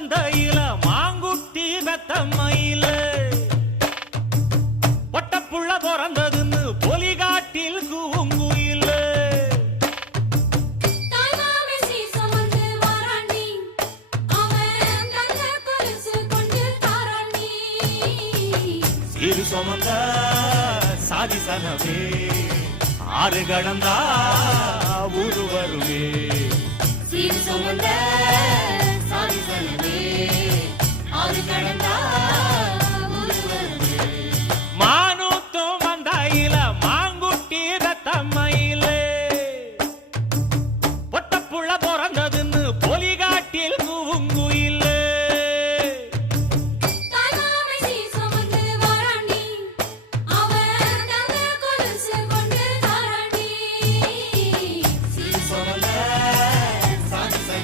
மந்தையில மாங்குட்டி வெத்தம்மையில பொட்டப்புள்ள பிறந்ததுன்னு பொலிகாட்டில் கூங்குயில சீரு சுமந்த சாதிசனவே ஆறு கடந்தா ஊரு வருவே சீர் சுமந்த